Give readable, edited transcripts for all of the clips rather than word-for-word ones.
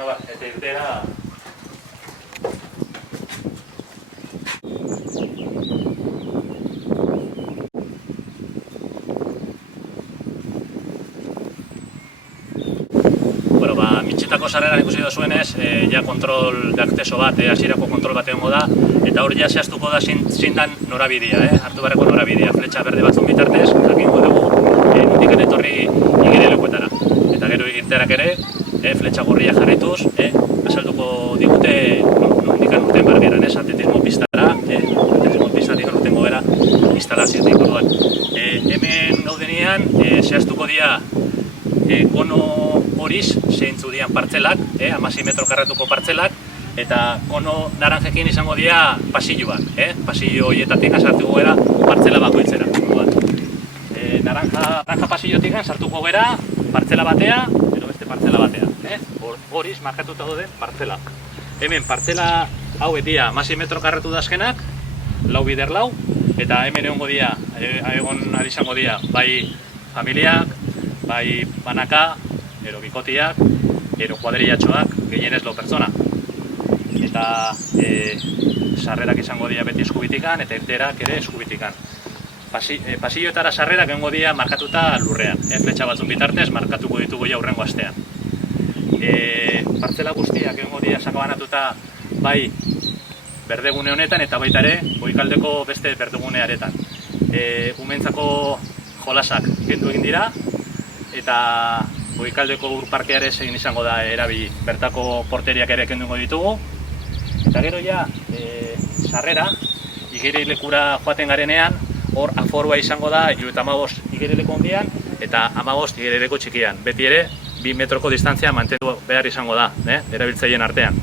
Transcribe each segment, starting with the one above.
Bueno, ba, eta irtera... Bueno, ba, mitxetako sarreran ikusi dozuenez, ja kontrol de acceso bat, hasierako kontrol bat egongo da, eta hor ja zehaztuko da zindan norabidea, hartu beharreko norabidea. Fletxa berde batzun bitartez, jakingo dugu, nondik etorri igerilekuetara. Eta gero irterak ere, fletxa gorria jarraituz, azalduko digute nondik urten barberan, atletismo pistara, atletismo pistatik urten gobera instalaziotik orduan. Hemen gaudenean, zehaztuko dira kono horiz zeintzu dian partzelak, 16 metro karratuko partzelak, eta kono naranjekin izango dira pasilloak, pasillo horietatik sartuko gara partzela bakoitzera. Naranja pasillotik sartuko gara partzela batea, edo beste partzela batea. Horiz markatuta dauden partzela. Hemen partzela hauek dira 16 metro karratu dazkenak, 4 bider 4, eta hemen egon izango dira bai familiak, bai banaka, ero bikotiak, ero kuadrillatxoak, gehienez lo pertsona. Eta sarrerak izango dira beti eskubitikan, eta irterak ere eskubitikan. Pasilloetara sarrerak egongo dira markatuta lurrean. Fletxa batzun bitartez, markatuko ditugu ja hurrengo astean. Partzela guztiak egongo dira sakabanatuta bai berdegune honetan, eta baita ere, goikaldeko beste berdegune aretan. Umentzako jolasak kendu egin dira, eta goikaldeko urparkeare egin izango da erabili, bertako porteriak ere kenduko ditugu. Eta gero ja, sarrera, igerilekura joaten garenean, hor aforua izango da 75 igerileko hondian eta 15 igerileko txikian. Beti ere, 2 metroko distantzia mantendu behar izango da, erabiltzaileen artean.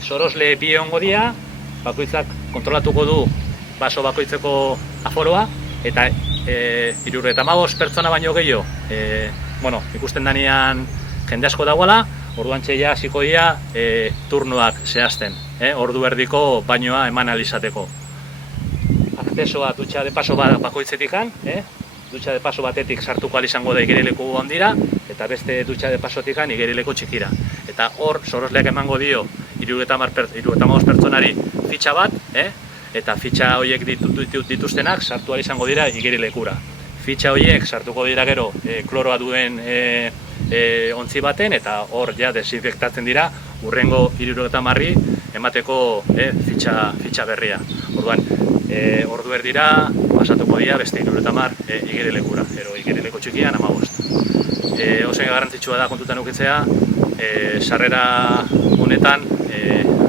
Sorosle bi egongo dira, bakoitzak kontrolatuko du baso bakoitzeko aforoa, eta 75 pertsona baino gehiago, ikusten danean jende asko dagoela, orduan txeia hasiko dira turnoak zehazten, ordu erdiko bainoa eman alizateko. Akzesoa dutxa de paso bakoitzetikan, dutxa de paso batetik sartuko izango da igerileku handira, eta beste dutxa de pasotikan igerileku txikira. Eta hor, sorosleak emango dio 75 pertsonari fitxa bat, eta fitxa horiek dituztenak sartu izango dira igerilekura. Fitxa horiek sartuko dira gero kloroa duen ontzi baten, eta hor ja desinfektatzen dira hurrengo 70 emateko fitxa berria. Orduan, ordu erdira pasatuko dira beste 70 igerilekura, ero igerileko txikian 15. Oso garrantzitsua da kontutan ukitzea, sarrera honetan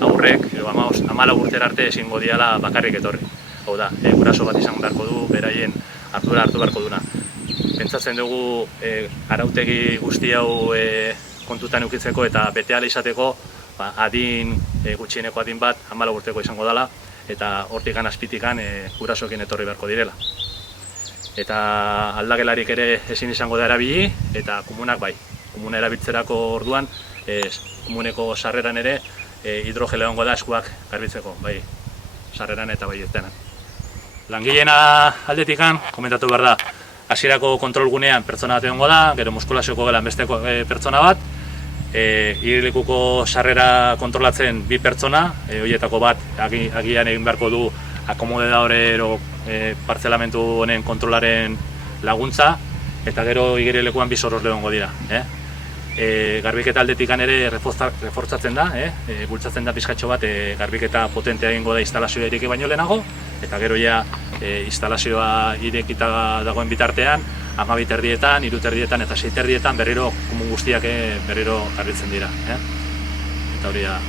aurrek, 14 urtera arte ezingo diala bakarrik etorri. Hau da, guraso bat izan beharko du, beraien ardura hartu beharko duna. Pentsatzen dugu arautegi guzti hau kontutan ukitzeko eta bete ahal izateko adin, gutxieneko adin bat 14 urteko izango dela, eta hortikan azpitikan gurasoekin etorri beharko direla. Eta aldagelarik ere ezin izango da erabili, eta komunak bai. Komuna erabiltzerako orduan, komuneko sarreran ere hidrogela egongo da eskuak garbitzeko, bai sarreran eta bai irtenan. Langileena aldetikan, komentatu behar da, hasierako kontrol gunean pertsona bat egongo da, gero muskulazioko gelan beste pertsona bat, igerilekuko sarrera kontrolatzen 2 pertsona, horietako bat agian egin beharko du akomodedore ero partzelamentu honen kontrolaren laguntza, eta gero igerilekuan 2 sorosle egongo dira. Garbiketa aldetikan ere refortzatzen da, bultzatzen da pizkatxo bat garbiketa potentea egingo da instalazioa ireki baino lehenago, eta gero ja instalazioa irekita dagoen bitartean, 12 erdietan, 3 erdietan eta 6 erdietan berriro komun guztiak berriro garbitzen dira. Eta hori da.